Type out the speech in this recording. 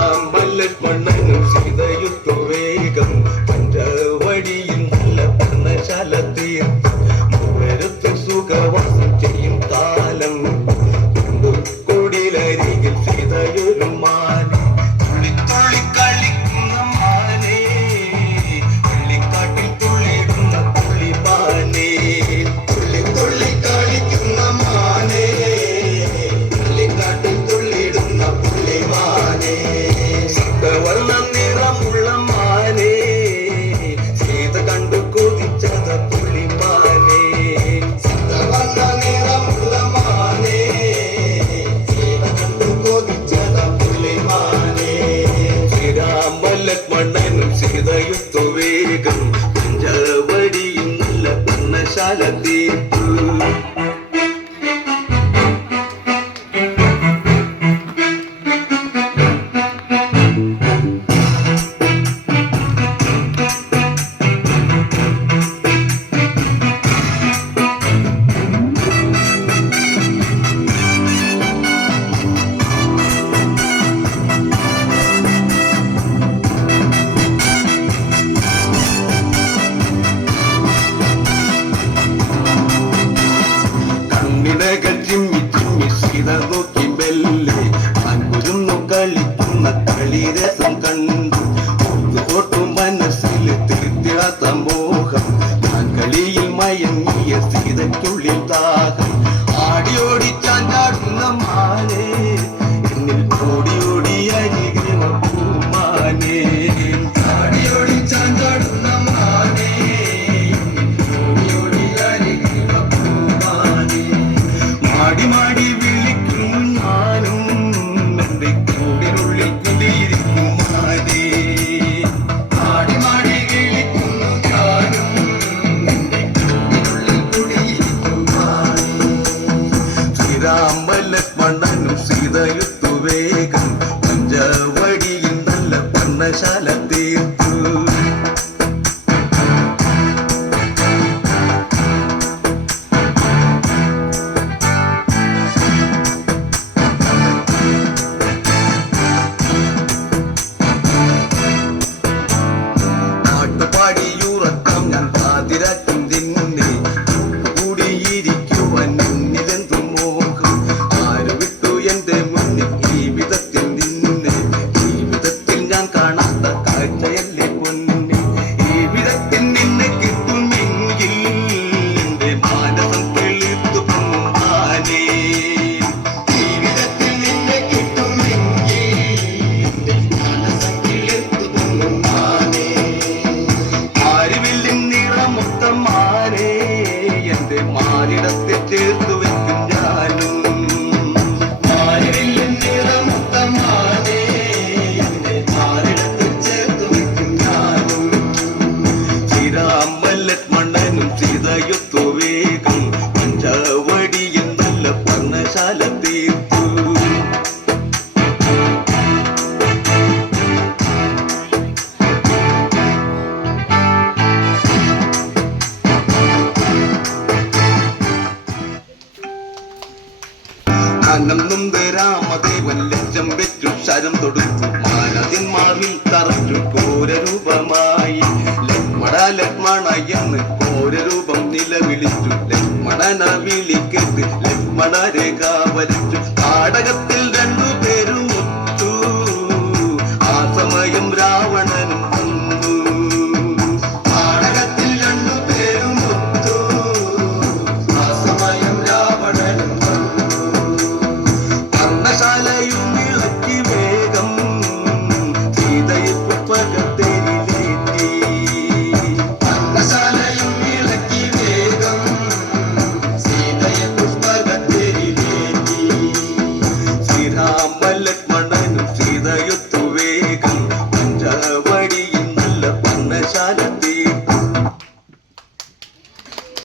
ശ്രീരാമലക്ഷ്മണനും സീതയുത്തു വേഗം പഞ്ചവടിയിൽ നല്ല പർണശാല തീർത്ത് മൂവരുത്ത് സുഖവാസം ചെയ്യും കാലം കൊടിലരികിൽ സീതയൊരു മാനെ തുള്ളി തുള്ളി കളിക്കുന്ന മാനെ വെള്ളിക്കാട്ടിൽ തുള്ളിടുന്ന തുള്ളിമാനെ തുള്ളി തുള്ളി കളിക്കുന്ന മാനെ വെള്ളിക്കാട്ടിൽ തുള്ളിടുന്ന പുള്ളിമാനെ വർണ്ണ നിറമുള്ള മാനെ സീത കണ്ടു കൊതിച്ചത പുള്ളിമാനെ വർണ്ണ നിറമുള്ള മാനെ സീത കണ്ടു കൊതിച്ചത പുള്ളിമാനെ ശ്രീരാമലക്ഷ്മണനും സീതയുത്തു വേഗം പഞ്ചവടിയിൽ നല്ല പർണശാല തീർത്തു ചിമ്മി ചിമ്മി സീത നോക്കി മെല്ലെ അൻകുരുന്നു കളിക്കുന്ന കളിരസം കണ്ടു ഓട്ടും മനസ്സിൽ തിരുത്തിടാത്ത മോഹം ഞാൻ കളിയിൽ മയങ്ങിയ സീതയ്ക്കുള്ളിൽ ദാഹം ആടിയോടി ചാഞ്ചാടുന്ന മാനേ എന്നിൽ ഓടി ഓടി അരികെ പൂമാനേ ആടിയോടി ചാഞ്ചാടുന്ന മാനേ മാടി മാടി വിളിക്കുന്നു ഞാനും എന്റെ കൂടിനുള്ളിൽ കുടിയിരിക്കും മാനേ മാടി മാടി വിളിക്കുന്നു ഞാനും എന്റെ കൂടിനുള്ളിൽ കുടിയിരിക്കും മാനേ ശ്രീരാമലക്ഷ്മണനും സീതയുത്തു വേഗം പഞ്ചവടിയിൽ നല്ല പർണശാല തീർത്തു പാടിയുറക്കം ഞാൻ പാതിരാക്കും തിന്നെ കൂടിയിരിക്കുവാൻ മുന്നിലെന്തു മോഹം ആര് വിട്ടു എന്റെ മുന്നിൽ ജീവിതത്തിൽ നിന്നെ ജീവിതത്തിൽ ഞാൻ കാണാത്ത കാഴ്ചയല്ലേ പൊന്നെ ജീവിതത്തിൽ നിന്നെ കിട്ടുമെങ്കിൽ എന്റെ മാനസം തെളിർത്തു പൊങ്ങുമാനേ ജീവിതത്തിൽ നിന്നെ കിട്ടുമെങ്കിൽ എന്റെ മാനസം തെളിർത്തു പൊങ്ങുമാനേ മാനേ എന്റെ മാനിടത്തെ ചേർത്തു വെക്കും ഞാനും മാനിടത്തെ എന്റെ മാനിടത്തെ ചേർത്തു വെക്കും ഞാനും ശ്രീരാമലക്ഷ്മണനും സീതയുത്തു വേഗം പഞ്ചവടിയിൽ നല്ല പർണശാല തീർത്തു അന്നും രാമദേവൻ ലക്ഷം വെച്ചു ശരം തൊടുത്തു മാനതിന്മാറിൽ തറച്ചു ഘോരരൂപമായി ലക്ഷ്മണ ലക്ഷ്മണ എന്ന് ഘോരരൂപം നിലവിളിച്ചു ലക്ഷ്മണന വിളിക്കത്ത് ലക്ഷ്മണ രേഖ വരച്ചു താടകത്തെ